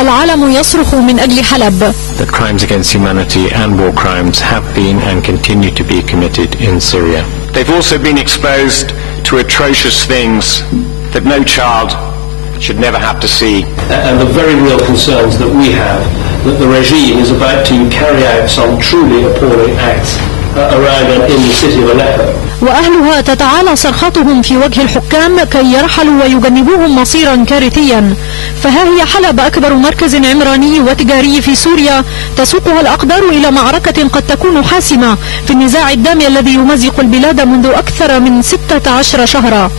العالم يصرخ من أجل حلب. That crimes against humanity and war crimes have been and continue to be committed in Syria. They've also been exposed to atrocious things that no child should never have to see. And the very real concerns that we have that the regime is about to carry out some truly appalling acts around and in the city of Aleppo. وأهلها تتعالى صرخاتهم في وجه الحكام كي يرحلوا ويجنبوهم مصيرا كارثيا. فها هي حلب أكبر مركز عمراني وتجاري في سوريا تسوقها الأقدار إلى معركة قد تكون حاسمة في النزاع الدامي الذي يمزق البلاد منذ أكثر من 16 شهرا.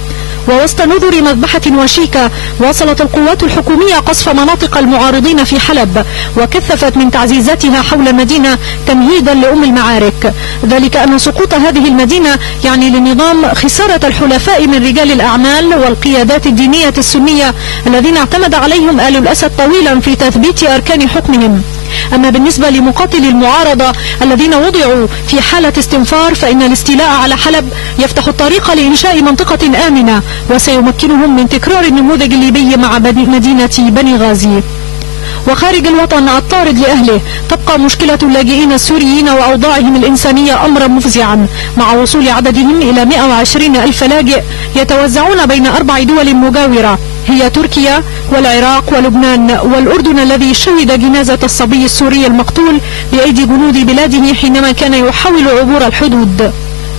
ووسط نذر مذبحة وشيكة واصلت القوات الحكومية قصف مناطق المعارضين في حلب وكثفت من تعزيزاتها حول المدينة تمهيدا لأم المعارك. ذلك أن سقوط هذه المدينة يعني للنظام خسارة الحلفاء من رجال الأعمال والقيادات الدينية السنية الذين اعتمد عليهم آل الأسد طويلا في تثبيت أركان حكمهم. أما بالنسبة لمقاتلي المعارضة الذين وضعوا في حالة استنفار فإن الاستيلاء على حلب يفتح الطريق لإنشاء منطقة آمنة وسيمكنهم من تكرار النموذج الليبي مع مدينة بني غازي. وخارج الوطن الطارد لأهله تبقى مشكلة اللاجئين السوريين وأوضاعهم الإنسانية أمرا مفزعا مع وصول عددهم إلى 120,000 لاجئ يتوزعون بين 4 دول مجاورة هي تركيا والعراق ولبنان والأردن الذي شهد جنازة الصبي السوري المقتول بأيدي جنود بلاده حينما كان يحاول عبور الحدود.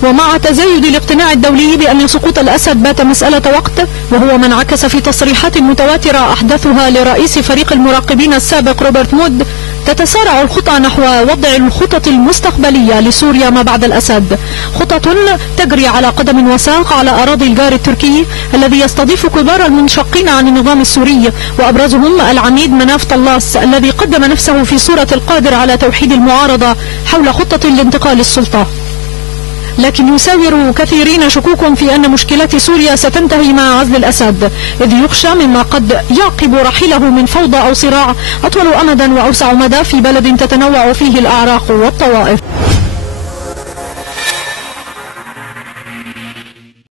ومع تزايد الاقتناع الدولي بأن سقوط الأسد بات مسألة وقت وهو ما انعكس في تصريحات متواترة أحدثها لرئيس فريق المراقبين السابق روبرت مود تتسارع الخطى نحو وضع الخطط المستقبلية لسوريا ما بعد الأسد، خطط تجري على قدم وساق على أراضي الجار التركي الذي يستضيف كبار المنشقين عن النظام السوري وأبرزهم العميد مناف طلاس الذي قدم نفسه في صورة القادر على توحيد المعارضة حول خطة الانتقال للسلطة. لكن يساور كثيرين شكوك في أن مشكلات سوريا ستنتهي مع عزل الأسد، إذ يخشى مما قد يعقب رحيله من فوضى أو صراع أطول أمدا وأوسع مدى في بلد تتنوع فيه الأعراق والطوائف.